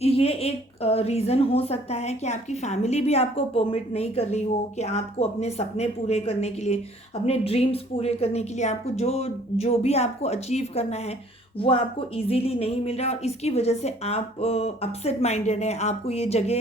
ये एक रीज़न हो सकता है कि आपकी फैमिली भी आपको परमिट नहीं कर रही हो कि आपको अपने सपने पूरे करने के लिए, अपने ड्रीम्स पूरे करने के लिए, आपको जो जो भी आपको अचीव करना है वो आपको इजीली नहीं मिल रहा, और इसकी वजह से आप अपसेट माइंडेड हैं। आपको ये जगह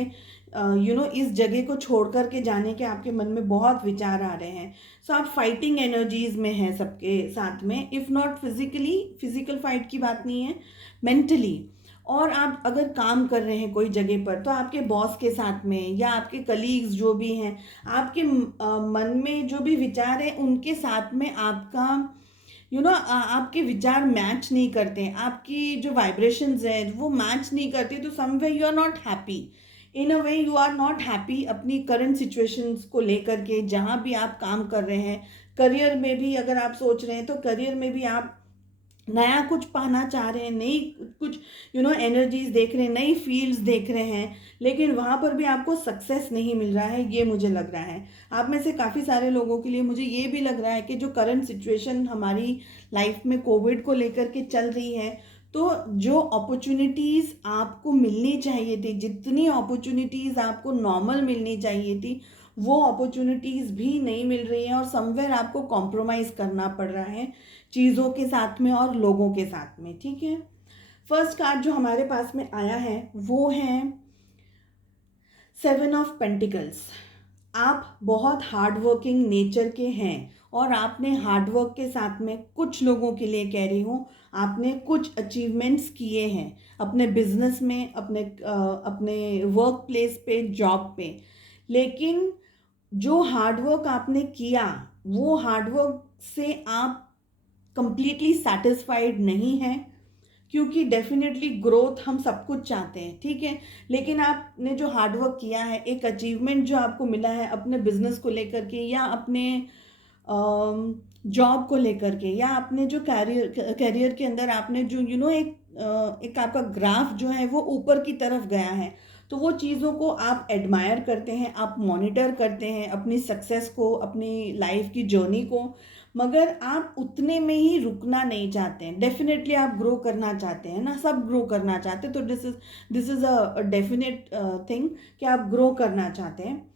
इस जगह को छोड़ कर के जाने के आपके मन में बहुत विचार आ रहे हैं। सो आप फाइटिंग एनर्जीज में हैं सबके साथ में, if not physically, physical fight की बात नहीं है, मेंटली। और आप अगर काम कर रहे हैं कोई जगह पर, तो आपके बॉस के साथ में या आपके कलीग्स जो भी हैं, आपके मन में जो भी विचार हैं उनके साथ में आपका आपके विचार मैच नहीं करते हैं, आपकी जो वाइब्रेशंस है वो मैच नहीं करती, तो someway you are not happy. In a way you are not happy अपनी करंट सिचुएशंस को लेकर के, जहाँ भी आप काम कर रहे हैं। करियर में भी अगर आप सोच रहे हैं तो करियर में भी आप नया कुछ पाना चाह रहे हैं, नई कुछ एनर्जीज देख रहे हैं, नई फील्ड्स देख रहे हैं, लेकिन वहाँ पर भी आपको सक्सेस नहीं मिल रहा है, ये मुझे लग रहा है। आप में से काफ़ी सारे लोगों के लिए मुझे ये भी लग रहा है कि जो करंट सिचुएशन हमारी लाइफ में कोविड को लेकर के चल रही है, तो जो अपॉर्चुनिटीज़ आपको मिलनी चाहिए थी, जितनी अपॉर्चुनिटीज़ आपको नॉर्मल मिलनी चाहिए थी, वो अपॉर्चुनिटीज़ भी नहीं मिल रही हैं, और समवेयर आपको कॉम्प्रोमाइज़ करना पड़ रहा है चीज़ों के साथ में और लोगों के साथ में, ठीक है। फर्स्ट कार्ड जो हमारे पास में आया है वो है 7 ऑफ पेंटिकल्स। आप बहुत हार्ड वर्किंग नेचर के हैं, और आपने हार्ड वर्क के साथ में, कुछ लोगों के लिए कह रही हूँ, आपने कुछ अचीवमेंट्स किए हैं अपने बिजनेस में, अपने वर्क प्लेस पे, जॉब पे, लेकिन जो हार्ड वर्क आपने किया, वो हार्ड वर्क से आप कंप्लीटली सेटिस्फाइड नहीं है, क्योंकि डेफिनेटली ग्रोथ हम सब कुछ चाहते हैं, ठीक है, लेकिन आपने जो हार्डवर्क किया है, एक अचीवमेंट जो आपको मिला है अपने बिजनेस को लेकर के, या अपने जॉब को लेकर के, या अपने जो कैरियर के अंदर आपने जो एक आपका ग्राफ जो है वो ऊपर की तरफ गया है, तो वो चीज़ों को आप एडमायर करते हैं, आप मॉनिटर करते हैं अपनी सक्सेस को, अपनी लाइफ की जर्नी को, मगर आप उतने में ही रुकना नहीं चाहते हैं। डेफिनेटली आप ग्रो करना चाहते हैं ना, सब ग्रो करना चाहते हैं, तो this is a definite thing कि आप ग्रो करना चाहते हैं।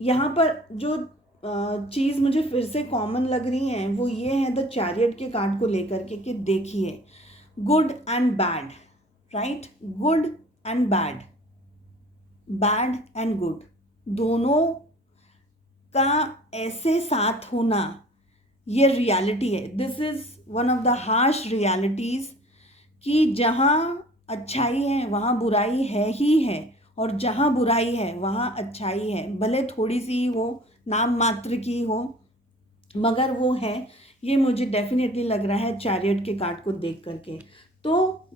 यहाँ पर जो चीज़ मुझे फिर से कॉमन लग रही है वो ये है द चैरियट के कार्ड को लेकर के, कि देखिए, good and bad, right, good and bad, bad and good, दोनों का ऐसे साथ होना, ये रियलिटी है। This is one of the harsh realities कि जहाँ अच्छाई है वहाँ बुराई है ही है, और जहाँ बुराई है वहाँ अच्छाई है, भले थोड़ी सी ही हो, नाम मात्र की हो, मगर वो है। ये मुझे डेफिनेटली लग रहा है चैरियट के कार्ड को देख करके। तो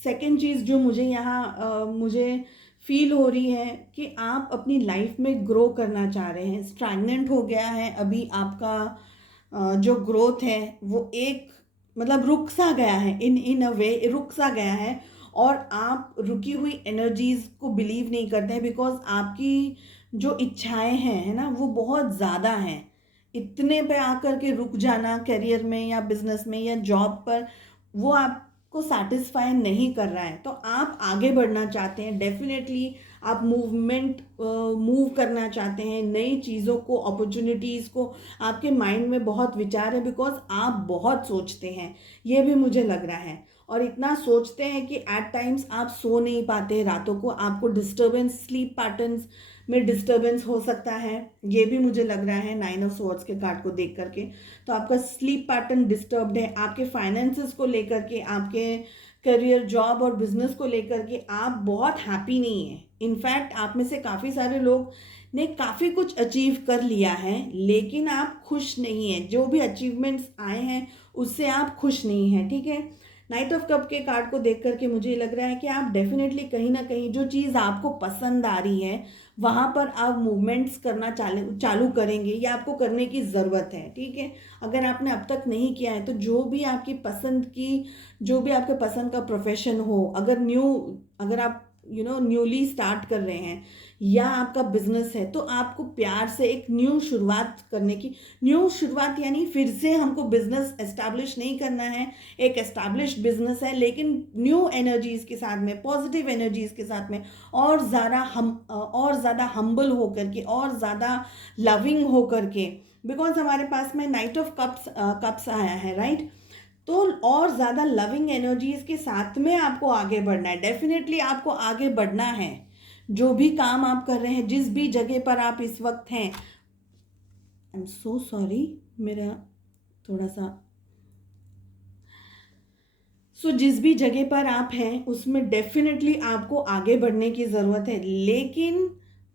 सेकंड चीज़ जो मुझे यहाँ मुझे फील हो रही है कि आप अपनी लाइफ में ग्रो करना चाह रहे हैं। स्टैग्नेंट हो गया है अभी आपका जो ग्रोथ है, वो एक मतलब रुक सा गया है, इन अ वे रुक सा गया है, और आप रुकी हुई एनर्जीज को बिलीव नहीं करते हैं, बिकॉज आपकी जो इच्छाएं हैं, है ना, वो बहुत ज़्यादा हैं। इतने पे आकर के रुक जाना करियर में या बिजनेस में या जॉब पर, वो आपको सेटिस्फाई नहीं कर रहा है, तो आप आगे बढ़ना चाहते हैं। डेफिनेटली आप मूव करना चाहते हैं, नई चीज़ों को, अपॉर्चुनिटीज़ को, आपके माइंड में बहुत विचार है, बिकॉज आप बहुत सोचते हैं, ये भी मुझे लग रहा है। और इतना सोचते हैं कि एट टाइम्स आप सो नहीं पाते रातों को, आपको डिस्टर्बेंस, स्लीप पैटर्न्स में डिस्टरबेंस हो सकता है, ये भी मुझे लग रहा है 9 ऑफ स्वॉर्ड्स के कार्ड को देख करके। तो आपका स्लीप पैटर्न डिस्टर्ब्ड है, आपके फाइनेंसेस को लेकर के, आपके करियर, जॉब और बिजनेस को लेकर के आप बहुत हैप्पी नहीं हैं। इनफैक्ट आप में से काफ़ी सारे लोग ने काफ़ी कुछ अचीव कर लिया है, लेकिन आप खुश नहीं हैं। जो भी अचीवमेंट्स आए हैं उससे आप खुश नहीं हैं, ठीक है। नाइट ऑफ कप के कार्ड को देख करके मुझे लग रहा है कि आप डेफिनेटली कहीं ना कहीं जो चीज़ आपको पसंद आ रही है वहाँ पर आप मूवमेंट्स करना चालू करेंगे, या आपको करने की ज़रूरत है, ठीक है। अगर आपने अब तक नहीं किया है तो जो भी आपकी पसंद की, जो भी आपके पसंद का प्रोफेशन हो, अगर आप न्यूली स्टार्ट कर रहे हैं या आपका बिजनेस है, तो आपको प्यार से एक न्यू शुरुआत करने की, न्यू शुरुआत यानी फिर से हमको बिजनेस एस्टैब्लिश नहीं करना है, एक एस्टैब्लिश्ड बिजनेस है लेकिन न्यू एनर्जीज के साथ में, पॉजिटिव एनर्जीज के साथ में, और ज़्यादा हम्बल होकर के, और ज़्यादा लविंग होकर के, बिकॉज हमारे पास में नाइट ऑफ कप्स आया है, राइट। तो और ज़्यादा लविंग एनर्जीज के साथ में आपको आगे बढ़ना है, डेफिनेटली आपको आगे बढ़ना है। जो भी काम आप कर रहे हैं, जिस भी जगह पर आप इस वक्त हैं, आई एम सो सॉरी, मेरा थोड़ा सा जिस भी जगह पर आप हैं उसमें डेफिनेटली आपको आगे बढ़ने की ज़रूरत है, लेकिन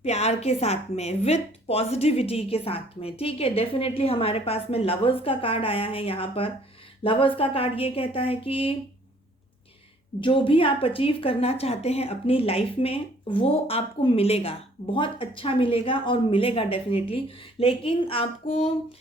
प्यार के साथ में, विथ पॉजिटिविटी के साथ में, ठीक है। डेफिनेटली हमारे पास में लवर्स का कार्ड आया है यहाँ पर। लवर्स का कार्ड ये कहता है कि जो भी आप अचीव करना चाहते हैं अपनी लाइफ में वो आपको मिलेगा, बहुत अच्छा मिलेगा और मिलेगा डेफिनेटली, लेकिन आपको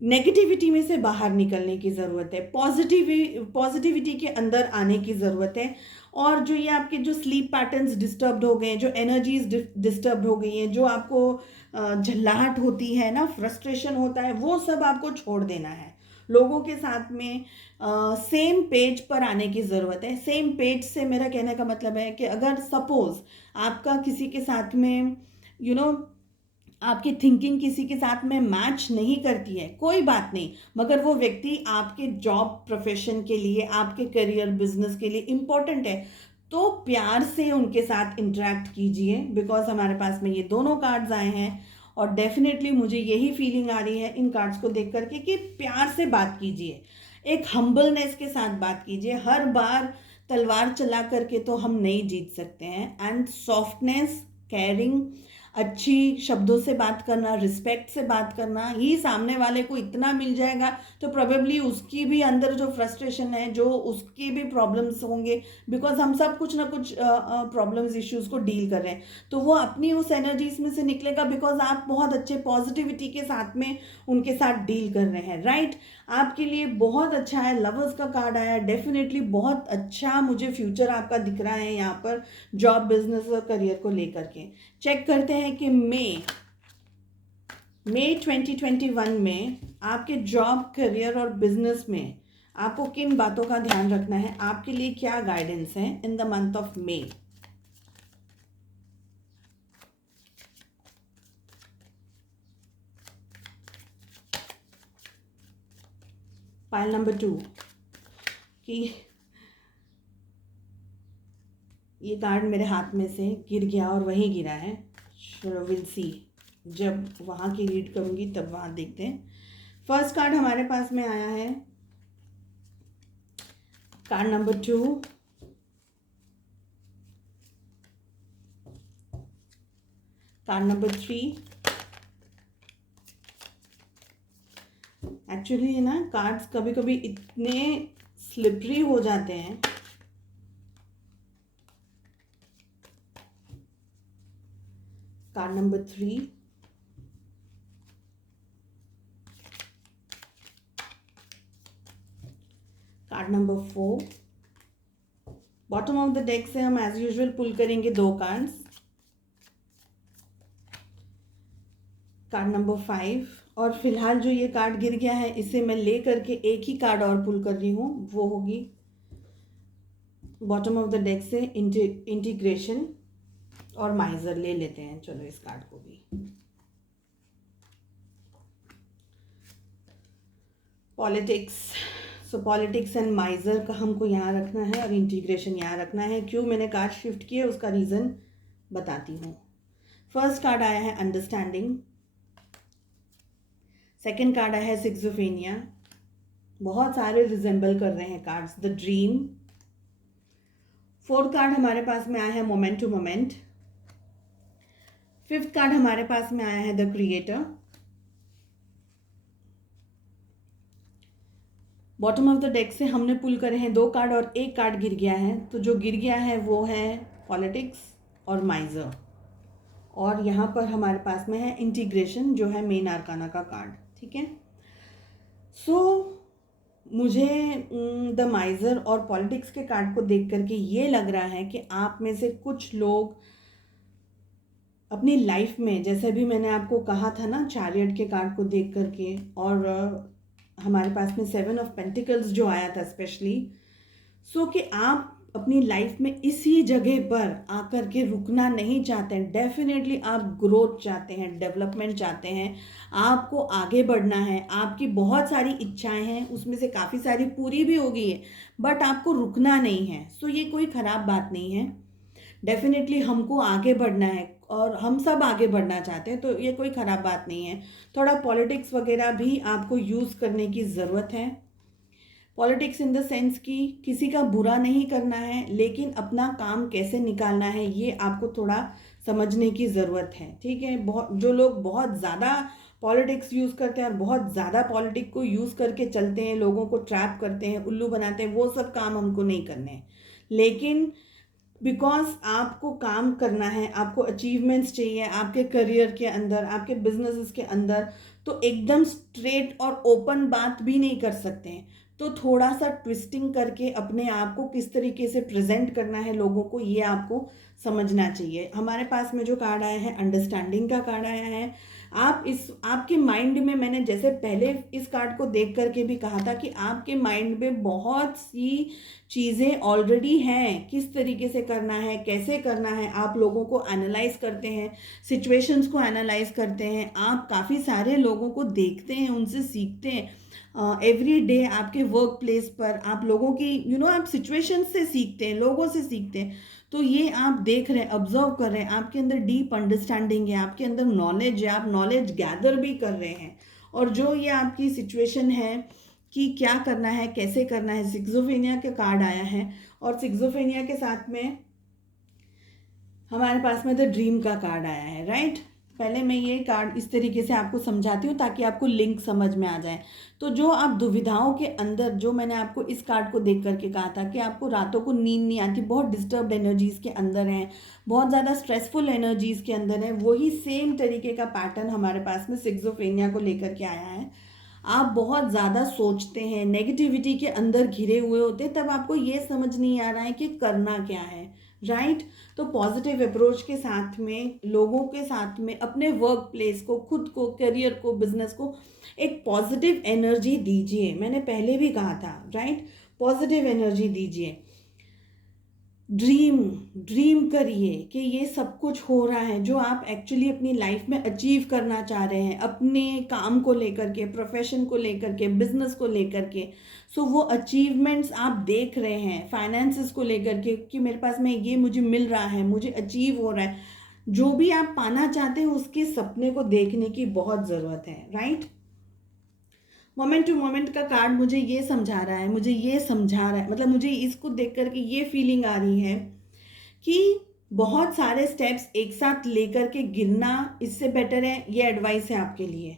नेगेटिविटी में से बाहर निकलने की ज़रूरत है, पॉजिटिविटी के अंदर आने की ज़रूरत है। और जो ये आपके जो स्लीप पैटर्न्स डिस्टर्ब्ड हो गए हैं, जो एनर्जीज डिस्टर्ब्ड हो गई हैं, जो आपको झल्लाहट होती है ना, फ्रस्ट्रेशन होता है, वो सब आपको छोड़ देना है। लोगों के साथ में सेम पेज पर आने की ज़रूरत है। सेम पेज से मेरा कहने का मतलब है कि अगर सपोज आपका किसी के साथ में आपकी थिंकिंग किसी के साथ में मैच नहीं करती है, कोई बात नहीं, मगर वो व्यक्ति आपके जॉब प्रोफेशन के लिए, आपके करियर बिजनेस के लिए इम्पोर्टेंट है, तो प्यार से उनके साथ इंटरेक्ट कीजिए, बिकॉज हमारे पास में ये दोनों कार्ड्स आए हैं। और डेफिनेटली मुझे यही फीलिंग आ रही है इन कार्ड्स को देख करके कि प्यार से बात कीजिए, एक हम्बलनेस के साथ बात कीजिए। हर बार तलवार चला करके तो हम नहीं जीत सकते हैं। एंड सॉफ्टनेस, केयरिंग, अच्छी शब्दों से बात करना, रिस्पेक्ट से बात करना ही सामने वाले को इतना मिल जाएगा तो प्रोबेबली उसकी भी अंदर जो फ्रस्ट्रेशन है, जो उसके भी प्रॉब्लम्स होंगे, बिकॉज हम सब कुछ ना कुछ प्रॉब्लम्स, इश्यूज को डील कर रहे हैं, तो वो अपनी उस एनर्जीज में से निकलेगा, बिकॉज आप बहुत अच्छे पॉजिटिविटी के साथ में उनके साथ डील कर रहे हैं, राइट। आपके लिए बहुत अच्छा है। लवर्स का कार्ड आया, डेफिनेटली बहुत अच्छा मुझे फ्यूचर आपका दिख रहा है यहाँ पर, जॉब, बिजनेस और करियर को लेकर के। चेक करते हैं कि मई 2021 में आपके जॉब, करियर और बिजनेस में आपको किन बातों का ध्यान रखना है, आपके लिए क्या गाइडेंस है in the month of May. Pile number 2 कि ये कार्ड मेरे हाथ में से गिर गया और वहीं गिरा है। विल सी, जब वहाँ की रीड करूँगी तब वहाँ देखते हैं। फर्स्ट कार्ड हमारे पास में आया है card number 2, card number 3। Actually ना कार्ड्स कभी कभी इतने स्लिपरी हो जाते हैं, card number 3, card number 4। Bottom of the deck से हम एज यूजुअल पुल करेंगे 2 कार्ड्स, कार्ड नंबर 5। और फिलहाल जो ये कार्ड गिर गया है इसे मैं ले करके एक ही कार्ड और पुल कर रही हूँ, वो होगी बॉटम ऑफ द डेक से इंटीग्रेशन और माइजर ले लेते हैं। चलो इस कार्ड को भी, पॉलिटिक्स। सो पॉलिटिक्स एंड माइजर का हमको यहाँ रखना है और इंटीग्रेशन यहाँ रखना है। क्यों मैंने कार्ड शिफ्ट किए उसका रीज़न बताती हूँ। फर्स्ट कार्ड आया है अंडरस्टैंडिंग, सेकंड कार्ड आया है सिक्सोफेनिया, बहुत सारे रिजेंबल कर रहे हैं cards, the dream. Fourth card हमारे पास में आया है moment to moment. Fifth card हमारे पास में आया है the creator. Bottom of the deck से हमने पुल करे हैं 2 कार्ड और एक कार्ड गिर गया है, तो जो गिर गया है वो है पॉलिटिक्स और माइजर। और यहाँ पर हमारे पास में है इंटीग्रेशन, जो है मेन आर्काना का कार्ड। ठीक है, सो मुझे द माइजर और पॉलिटिक्स के कार्ड को देख करके ये लग रहा है कि आप में से कुछ लोग अपनी लाइफ में, जैसे भी मैंने आपको कहा था ना चैरियट के कार्ड को देख करके, और हमारे पास में 7 ऑफ पेंटिकल्स जो आया था स्पेशली, सो कि आप अपनी लाइफ में इसी जगह पर आकर के रुकना नहीं चाहते हैं। डेफिनेटली आप ग्रोथ चाहते हैं, डेवलपमेंट चाहते हैं, आपको आगे बढ़ना है, आपकी बहुत सारी इच्छाएं हैं, उसमें से काफ़ी सारी पूरी भी हो गई है, बट आपको रुकना नहीं है। सो ये कोई ख़राब बात नहीं है, डेफिनेटली हमको आगे बढ़ना है और हम सब आगे बढ़ना चाहते हैं, तो ये कोई ख़राब बात नहीं है। थोड़ा पॉलिटिक्स वगैरह भी आपको यूज़ करने की ज़रूरत है। पॉलिटिक्स इन द सेंस कि किसी का बुरा नहीं करना है, लेकिन अपना काम कैसे निकालना है ये आपको थोड़ा समझने की ज़रूरत है। ठीक है, बहुत जो लोग बहुत ज़्यादा पॉलिटिक्स यूज़ करते हैं और बहुत ज़्यादा पॉलिटिक्स को यूज़ करके चलते हैं, लोगों को ट्रैप करते हैं, उल्लू बनाते हैं, वो सब काम हमको नहीं करने हैं। लेकिन बिकॉज आपको काम करना है, आपको अचीवमेंट्स चाहिए आपके करियर के अंदर, आपके बिजनेसेस के अंदर, तो एकदम स्ट्रेट और ओपन बात भी नहीं कर सकते हैं, तो थोड़ा सा ट्विस्टिंग करके अपने आप को किस तरीके से प्रेजेंट करना है लोगों को, ये आपको समझना चाहिए। हमारे पास में जो कार्ड आया है अंडरस्टैंडिंग का कार्ड आया है। आपके माइंड में, मैंने जैसे पहले इस कार्ड को देख करके भी कहा था कि आपके माइंड में बहुत सी चीज़ें ऑलरेडी हैं, किस तरीके से करना है, कैसे करना है, आप लोगों को एनालाइज करते हैं, सिचुएशंस को एनालाइज करते हैं, आप काफ़ी सारे लोगों को देखते हैं, उनसे सीखते हैं। एवरी डे आपके वर्क प्लेस पर आप लोगों की आप सिचुएशन से सीखते हैं, लोगों से सीखते हैं, तो ये आप देख रहे हैं, ऑब्जर्व कर रहे हैं, आपके अंदर डीप अंडरस्टैंडिंग है, आपके अंदर नॉलेज है, आप नॉलेज गैदर भी कर रहे हैं। और जो ये आपकी सिचुएशन है कि क्या करना है, कैसे करना है, सिक्सोफेनिया के कार्ड आया है, और सिक्सोफेनिया के साथ में हमारे पास में द ड्रीम का कार्ड आया है। राइट, पहले मैं ये कार्ड इस तरीके से आपको समझाती हूँ ताकि आपको लिंक समझ में आ जाए। तो जो आप दुविधाओं के अंदर, जो मैंने आपको इस कार्ड को देख करके कहा था कि आपको रातों को नींद नहीं आती, बहुत डिस्टर्ब्ड एनर्जीज़ के अंदर हैं, बहुत ज़्यादा स्ट्रेसफुल एनर्जीज़ के अंदर है, वही सेम तरीके का पैटर्न हमारे पास में सिक्सोफेनिया को लेकर के आया है। आप बहुत ज़्यादा सोचते हैं, नेगेटिविटी के अंदर घिरे हुए होते हैं, तब आपको ये समझ नहीं आ रहा है कि करना क्या है। राइट, तो पॉजिटिव अप्रोच के साथ में, लोगों के साथ में, अपने वर्क प्लेस को, खुद को, करियर को, बिजनेस को एक पॉजिटिव एनर्जी दीजिए। मैंने पहले भी कहा था, राइट, पॉजिटिव एनर्जी दीजिए। ड्रीम करिए कि ये सब कुछ हो रहा है जो आप एक्चुअली अपनी लाइफ में अचीव करना चाह रहे हैं, अपने काम को लेकर के, प्रोफेशन को लेकर के, बिजनेस को लेकर के। सो वो अचीवमेंट्स आप देख रहे हैं, फाइनेंसेस को लेकर के कि मेरे पास में ये मुझे मिल रहा है, मुझे अचीव हो रहा है। जो भी आप पाना चाहते हैं उसके सपने को देखने की बहुत ज़रूरत है। राइट, मोमेंट टू मोमेंट का कार्ड मुझे ये समझा रहा है, मुझे ये समझा रहा है, मतलब मुझे इसको देख करके ये फीलिंग आ रही है कि बहुत सारे स्टेप्स एक साथ लेकर के गिरना इससे बेटर है। ये एडवाइस है आपके लिए।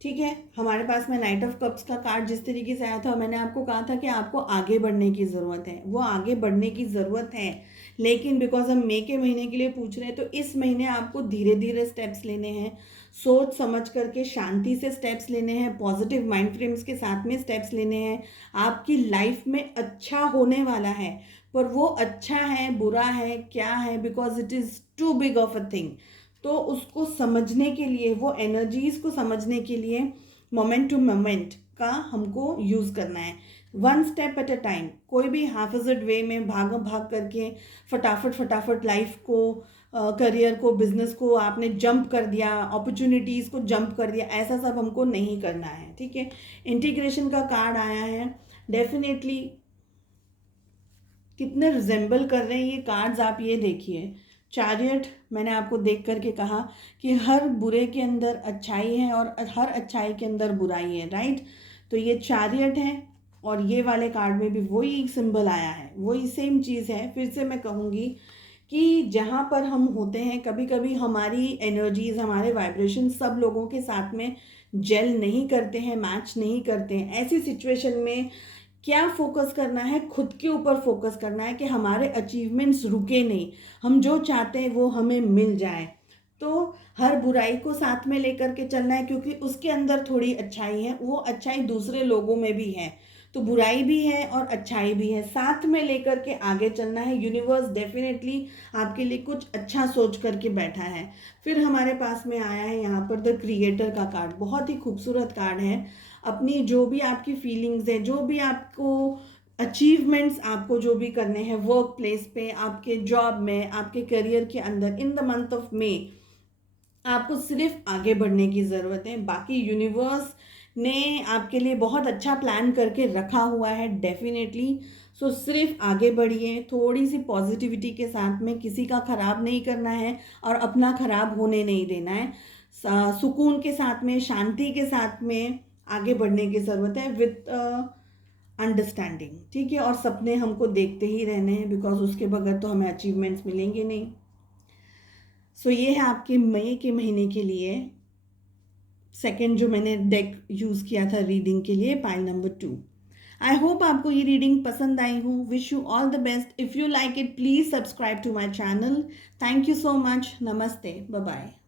ठीक है, हमारे पास में नाइट ऑफ कप्स का कार्ड जिस तरीके से आया था, मैंने आपको कहा था कि आपको आगे बढ़ने की ज़रूरत है, वो आगे बढ़ने की ज़रूरत है, लेकिन बिकॉज हम मई के महीने के लिए पूछ रहे हैं, तो इस महीने आपको धीरे धीरे स्टेप्स लेने हैं, सोच समझ करके शांति से स्टेप्स लेने हैं, पॉजिटिव माइंड फ्रेम्स के साथ में स्टेप्स लेने हैं। आपकी लाइफ में अच्छा होने वाला है, पर वो अच्छा है, बुरा है, क्या है, because it is too big of a thing. तो उसको समझने के लिए, वो एनर्जीज को समझने के लिए मोमेंट टू मोमेंट का हमको यूज़ करना है, 1 स्टेप एट अ टाइम। कोई भी हाफिजड वे में भाग भाग करके फटाफट लाइफ को, करियर को, बिजनेस को आपने जंप कर दिया, अपॉर्चुनिटीज़ को जंप कर दिया, ऐसा सब हमको नहीं करना है। ठीक है, इंटीग्रेशन का कार्ड आया है। डेफिनेटली कितने रिजेंबल कर रहे हैं ये कार्ड्स, आप ये देखिए। चैरियट, मैंने आपको देख करके कहा कि हर बुरे के अंदर अच्छाई है और हर अच्छाई के अंदर बुराई है, राइट। तो ये चैरियट है और ये वाले कार्ड में भी वही सिंबल आया है, वही सेम चीज़ है। फिर से मैं कहूँगी कि जहाँ पर हम होते हैं, कभी कभी हमारी एनर्जीज, हमारे वाइब्रेशन सब लोगों के साथ में जेल नहीं करते हैं, मैच नहीं करते हैं। ऐसी सिचुएशन में क्या फोकस करना है, खुद के ऊपर फोकस करना है कि हमारे अचीवमेंट्स रुके नहीं, हम जो चाहते हैं वो हमें मिल जाए। तो हर बुराई को साथ में लेकर के चलना है, क्योंकि उसके अंदर थोड़ी अच्छाई है, वो अच्छाई दूसरे लोगों में भी है। तो बुराई भी है और अच्छाई भी है, साथ में लेकर के आगे चलना है। यूनिवर्स डेफिनेटली आपके लिए कुछ अच्छा सोच करके बैठा है। फिर हमारे पास में आया है यहाँ पर द क्रिएटर का कार्ड, बहुत ही खूबसूरत कार्ड है। अपनी जो भी आपकी फीलिंग्स है, जो भी आपको अचीवमेंट्स, आपको जो भी करने हैं वर्क प्लेस पे, आपके जॉब में, आपके करियर के अंदर, इन द मंथ ऑफ मे आपको सिर्फ आगे बढ़ने की ज़रूरत है। बाकी यूनिवर्स ने आपके लिए बहुत अच्छा प्लान करके रखा हुआ है डेफिनेटली। सो सिर्फ आगे बढ़िए, थोड़ी सी पॉजिटिविटी के साथ में, किसी का ख़राब नहीं करना है और अपना ख़राब होने नहीं देना है। सुकून के साथ में, शांति के साथ में आगे बढ़ने की ज़रूरत है, विथ अंडरस्टैंडिंग, ठीक है। और सपने हमको देखते ही रहने हैं, बिकॉज उसके बगैर तो हमें अचीवमेंट्स मिलेंगे नहीं। सो ये है आपके मई के महीने के लिए सेकंड जो मैंने डेक यूज़ किया था रीडिंग के लिए, पाइल नंबर 2। आई होप आपको ये रीडिंग पसंद आई हो। Wish you all the best. If you like it, please subscribe to my channel. Thank you so much. नमस्ते, बाय बाय।